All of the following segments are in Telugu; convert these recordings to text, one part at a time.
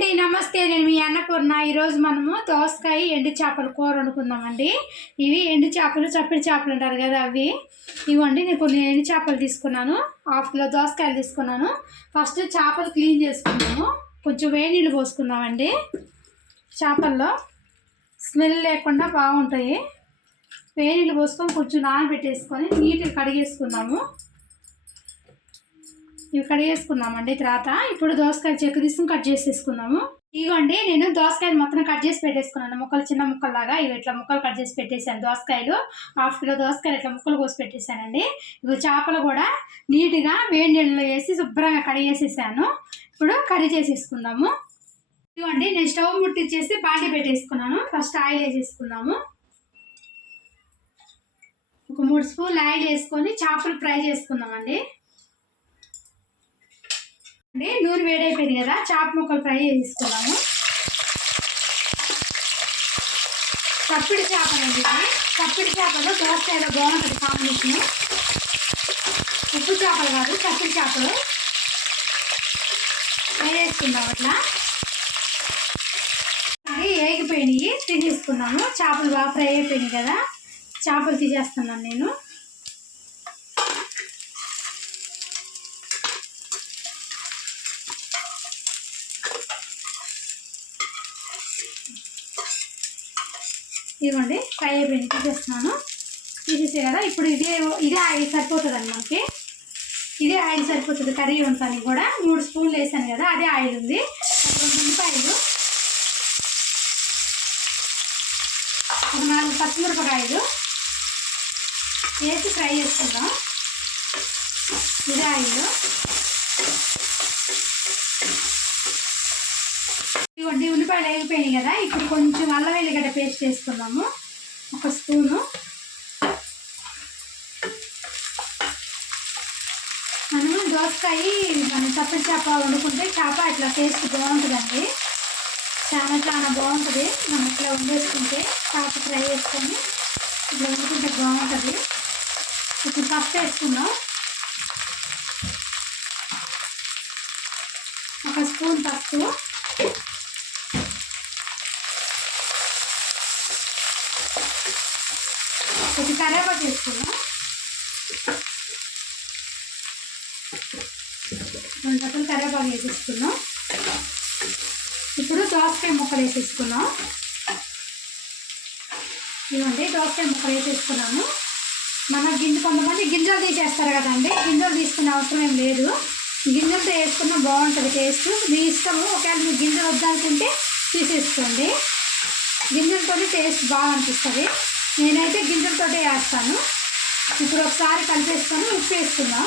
అండి, నమస్తే. నేను మీ అన్నపూర్ణ. ఈరోజు మనము దోసకాయ ఎండు చేపల కూర వండుకుందామండి. ఇవి ఎండు చేపలు, చప్పిడి చేపలు అంటారు కదా, అవి ఇవ్వండి. నేను కొన్ని ఎండు చేపలు తీసుకున్నాను, 1/2 కిలో దోసకాయలు తీసుకున్నాను. ఫస్ట్ చేపలు క్లీన్ చేసుకున్నాము, కొంచెం వేడి నీళ్ళు పోసుకుందామండి. చేపల్లో స్మెల్ లేకుండా బాగుంటాయి. వేడి నీళ్ళు పోసుకొని కొంచెం నానబెట్టేసుకొని నీట్గా కడిగేసుకున్నాము. ఇవి కడిగేసుకున్నామండి. తర్వాత ఇప్పుడు దోసకాయ చెక్కు తీసుకుని కట్ చేసేసుకున్నాము. ఇవ్వండి, నేను దోసకాయలు మొత్తం కట్ చేసి పెట్టేసుకున్నాను, ముక్కలు చిన్న ముక్కల్లాగా. ఇవి ఇట్లా ముక్కలు కట్ చేసి పెట్టేశాను. దోసకాయలు 1/2 కిలో దోసకాయలు ఇట్లా ముక్కలు కోసి పెట్టేశానండి. ఇవి చేపలు కూడా నీట్గా వేడి నీళ్ళలో వేసి శుభ్రంగా కడిగేసేసాను. ఇప్పుడు కర్రీ చేసేసుకుందాము. ఇవ్వండి, నేను స్టవ్ ముట్టించేసి బాండి పెట్టేసుకున్నాను. ఫస్ట్ ఆయిల్ వేసేసుకుందాము. ఒక 3 స్పూన్లు ఆయిల్ వేసుకొని చేపలు ఫ్రై చేసుకుందామండి. నూనె వేడైపోయింది కదా, చేప ముక్కలు ఫ్రై చేసుకున్నాము. చప్పిడి చేపలండి, చప్పిడి చేపలు దోసకాయలో బాగుంటుంది కాంబినేషన్. ఉప్పు చేపలు కాదు, చప్పిడి చేపలు ఫ్రై చేసుకుందాం. అట్లా వేగిపోయినాయి, తీసేసుకున్నాము. చేపలు బాగా ఫ్రై అయిపోయినాయి కదా, చేపలు తీసేస్తున్నాను నేను. ఇదిగోండి, ఫ్రై అయిపోయింది, తీసేస్తున్నాను. తీసేసే కదా, ఇప్పుడు ఇదే ఆయిల్ సరిపోతుందండి మనకి. ఇదే ఆయిల్ సరిపోతుంది కర్రీ వండటానికి కూడా. 3 స్పూన్లు వేసాను కదా, అదే ఆయిల్ ఉంది. 2 ఉల్లిపాయలు, ఒక 4 పచ్చిమిరపకాయలు వేసి ఫ్రై చేసుకుందాం. ఇదే ఆయిల్. ఇవ్వండి, ఉల్లిపాయలు వేగిపోయినాయి కదా, ఇప్పుడు కొంచెం అల్లం వెల్లిగడ్డ పేస్ట్ వేసుకున్నాము, 1 స్పూను. మనము దోసకాయ చప్పిడి చేప వండుకుంటే చేప ఇట్లా టేస్ట్ బాగుంటుందండి. చాలా బాగుంటుంది. మనం ఇట్లా వండేసుకుంటే చేప ఫ్రై చేసుకొని ఇట్లా వండుకుంటే బాగుంటుంది. ఇప్పుడు పసుపు వేసుకుందాం, 1 స్పూన్ పసుపు. కొంచెం కరివేపాకు వేసుకున్నాం, 2 జతలు కరివేపాకు వేసేసుకున్నాం. ఇప్పుడు దోసకాయ ముక్కలు వేసేసుకున్నాం. ఇవ్వండి, దోసకాయ ముక్కలు వేసేసుకున్నాను. మన కొంతమంది గింజలు తీసేస్తారు కదండి, గింజలు తీసుకునే అవసరం ఏం లేదు. గింజలతో వేసుకున్నా బాగుంటుంది టేస్ట్. మీ ఇష్టము, ఒకవేళ మీకు గింజలు వద్దనుకుంటే తీసేసుకోండి. గింజలతో టేస్ట్ బాగా అనిపిస్తుంది. నేనైతే గింజలతోటే వేస్తాను. ఇప్పుడు ఒకసారి కలిపేసుకొని ఉప్పు వేసుకుందాం.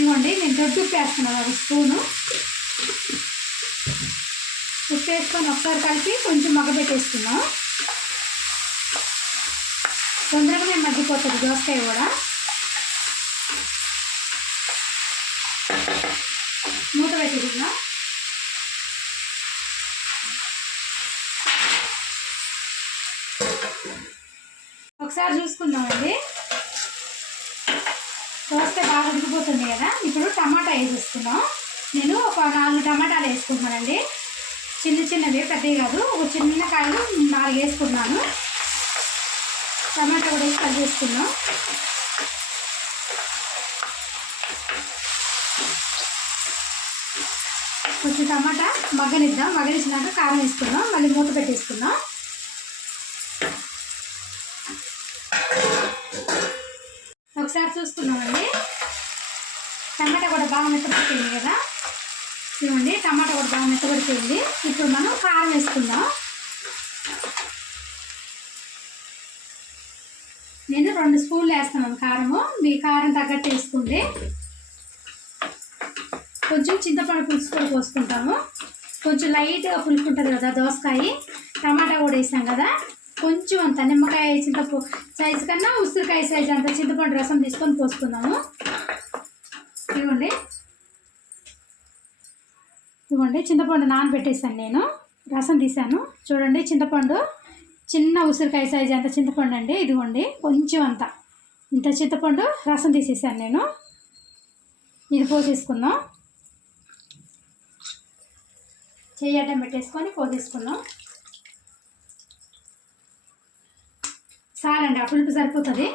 ఇవ్వండి, నేను దొడ్డు ఉప్పు వేస్తున్నాను, 1 స్పూను. ఉప్పు వేసుకొని ఒకసారి కలిపి కొంచెం మగ్గబెట్టేసుకుందాం. తొందరగానే మగ్గిపోతుంది దోసకాయ కూడా. మూత పెట్టేసుకుందాం. ఒకసారి చూసుకుందామండి. దోసకాయ బాగా ఉడికిపోతుంది కదా, ఇప్పుడు టమాటా వేసేసుకుందాం. నేను ఒక 4 టమాటాలు వేసుకుంటున్నానండి, చిన్నవి, పెద్దవి కాదు. ఒక చిన్న కాయలు 4 వేసుకున్నాను. టమాటా కూడా వేసి కలిపేసుకుందాం. కొంచెం టమాటా మగ్గనిద్దాం. మగ్గనిచ్చినాక కారం వేసుకుందాం, మళ్ళీ మూత పెట్టేసుకుందాం. ఒకసారి చూసుకుందామండి. టమాటా కూడా బాగా మెత్తబడిపోయింది కదా. చూడండి, టమాటా కూడా బాగా మెత్తబడిపోయింది. ఇప్పుడు మనం కారం వేసుకుందాం. నేను 2 స్పూన్లు వేస్తున్నాను కారము. మీ కారం తగ్గట్టు వేసుకుంటే. కొంచెం చింతపండు పులుసు కూడా పోసుకుంటాము. కొంచెం లైట్గా పులుపు ఉంటుంది కదా దోసకాయ. టమాటా కూడా వేసాం కదా, కొంచెం అంత నిమ్మకాయ సైజు కన్నా ఉసిరికాయ సైజు అంత చింతపండు రసం తీసుకొని పోసుకుందాము. ఇవ్వండి, చింతపండు నానబెట్టేసాను నేను, రసం తీసాను. చూడండి, చింతపండు చిన్న ఉసిరికాయ సైజు అంత చింతపండు అండి. ఇదిగోండి, కొంచెం అంత ఇంత చింతపండు రసం తీసేసాను నేను. ఇది పోసేసుకుందాం. చెయ్యి అడ్డం పెట్టేసుకొని పోసేసుకుందాం. చాలండి, ఆ పులుపు సరిపోతుంది.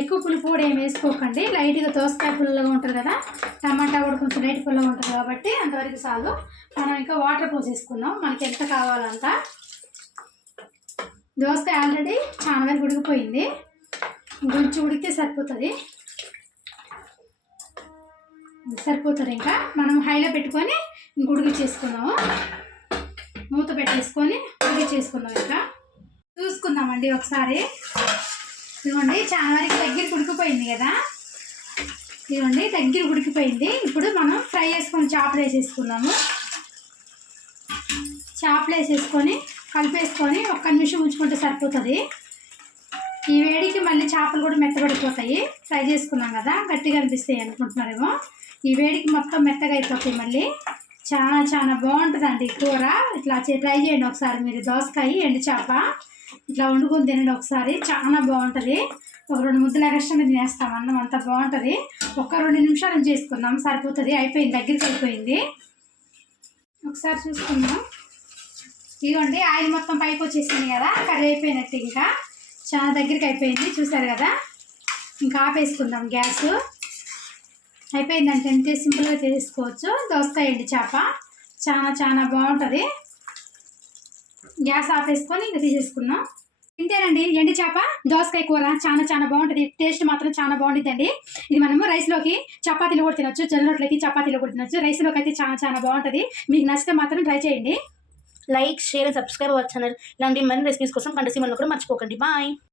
ఎక్కువ పులుపు కూడా ఏం వేసుకోకండి, లైట్గా దోసకాయ పుల్లగా ఉంటుంది కదా, టమాటా కూడా కొంచెం లైట్ పుల్లగా ఉంటుంది కాబట్టి అంతవరకు చాలు. మనం ఇంకా వాటర్ పోసేసుకుందాం మనకి ఎంత కావాలంత. దోసకాయ ఆల్రెడీ చాలా వరకు ఉడికిపోయింది, కొంచెం ఉడికితే సరిపోతుంది. ఇంకా మనం హైలో పెట్టుకొని ఇంక ఉడికిచ్చేసుకుందాము. మూత పెట్టేసుకొని ఉడికిచ్చేసుకుందాం. ఇంకా చూసుకుందామండి ఒకసారి. ఇదిగోండి చాలా వరకు దగ్గరికి ఉడికిపోయింది కదా, ఇదిగోండి దగ్గర ఉడికిపోయింది. ఇప్పుడు మనం ఫ్రై చేసుకొని చేపలు వేసేసుకుందాము. చేపలు వేసేసుకొని కలిపేసుకొని 1 నిమిషం ఉంచుకుంటే సరిపోతుంది. ఈ వేడికి మళ్ళీ చేపలు కూడా మెత్తబడిపోతాయి. ఫ్రై చేసుకున్నాం కదా, గట్టిగా అనిపిస్తాయి అనుకుంటున్నారేమో. ఈ వేడికి మొత్తం మెత్తగా అయిపోతాయి. మళ్ళీ చాలా చాలా బాగుంటుందండి కూర. ఇట్లా ట్రై చేయండి ఒకసారి మీరు. దోసకాయ ఎండు చేప ఇట్లా వండుకొని తినండి ఒకసారి, చాలా బాగుంటుంది. ఒక 2 ముద్దలు ఎక్స్ట్రా తినేస్తాం అన్నం, అంత బాగుంటుంది. 1-2 నిమిషాలు చేసుకుందాం సరిపోతుంది. అయిపోయింది, దగ్గరికి అయిపోయింది. ఒకసారి చూసుకుందాం. ఇదిగోండి ఆయిల్ మొత్తం పైకి వచ్చేసింది కదా, కర్రీ అయిపోయినట్టు. ఇంకా చాలా దగ్గరికి అయిపోయింది, చూసారు కదా. ఇంకా ఆపేసుకుందాం గ్యాస్. అయిపోయిందంటే అంతే, సింపుల్గా చేసుకోవచ్చు. దోసకాయ ఎండు చేప చాలా చాలా బాగుంటుంది. గ్యాస్ ఆపేసుకొని ఇంకా తీసేసుకుందాం. ఇంతేనండి, ఎండు చేప దోసకాయ కూర చాలా చాలా బాగుంటుంది. టేస్ట్ మాత్రం చాలా బాగుంటుందండి. ఇది మనము రైస్లోకి చపాతీలు కూడా తినొచ్చు, జొన్న రొట్టెలకి చపాతీలు కూడా తినొచ్చు. రైస్లోకి అయితే చాలా చాలా బాగుంటుంది. మీకు నచ్చితే మాత్రం ట్రై చేయండి. Like, share and subscribe our channel. ఇలాంటి మరిన్ని రెసిపీస్ కోసం గంట సింబల్ని కూడా మర్చిపోకండి. బాయ్.